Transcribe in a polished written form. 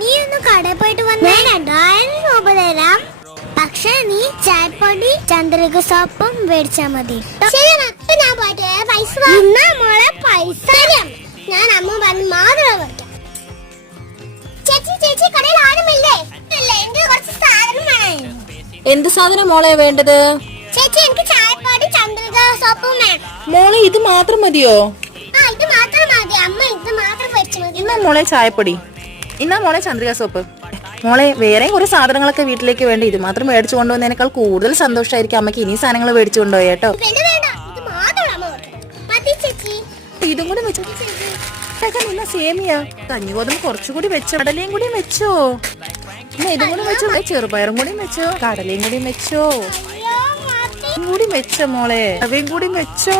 നീ ഒന്ന് കടയിൽ പോയിട്ട് വന്നേ. 2000 രൂപ തരാം, പക്ഷെ നീ ചായപ്പൊടി ചന്ദ്രിക സോപ്പും മേടിച്ചാ മതി. ഞാൻ പോയിട്ട് പൈസ മോളെ പൈസ ഞാൻ അമ്മ പറഞ്ഞ് മാത്രം വയ്ക്കാം. ചേച്ചി ചേച്ചി കടയിൽ ആരുമില്ലേ? എനിക്ക് കുറച്ച് സാധനം വേണം. എന്ത് സാധനം മോളെ വേണ്ടത്? ചേച്ചി എനിക്ക് ചായപ്പൊടി ചന്ദ്രിക സോപ്പും വേണം. മോളെ ഇത് മാത്രം മതിയോ? ഇത് മാത്രം മതി അമ്മ, ഇത് മാത്രം മേടിച്ചു മതി. ഇന്നാ മോളെ ചായപ്പൊടി, ഇന്നാ മോളെ ചന്ദ്രിക സോപ്പ്. മോളെ വേറെ കുറെ സാധനങ്ങളൊക്കെ വീട്ടിലേക്ക് വേണ്ട, ഇത് മാത്രം മേടിച്ചു കൊണ്ടുവന്നതിനേക്കാൾ കൂടുതൽ സന്തോഷമായിരിക്കും അമ്മക്ക് ഇനി സാധനങ്ങൾ മേടിച്ചു കൊണ്ടുപോയി കേട്ടോ. ഇതും കൂടി വെച്ചോ. സേമിയ കഞ്ഞിഗോതമ്പ് കുറച്ചുകൂടി വെച്ചോ, കടലയും കൂടി വെച്ചോ. ഇതും കൂടി വെച്ചോ, ചെറുപയറും കൂടി വെച്ചോ, കടലയും കൂടി വെച്ചോ, കൂടി വെച്ചോ മോളെ, അവയും കൂടി വെച്ചോ.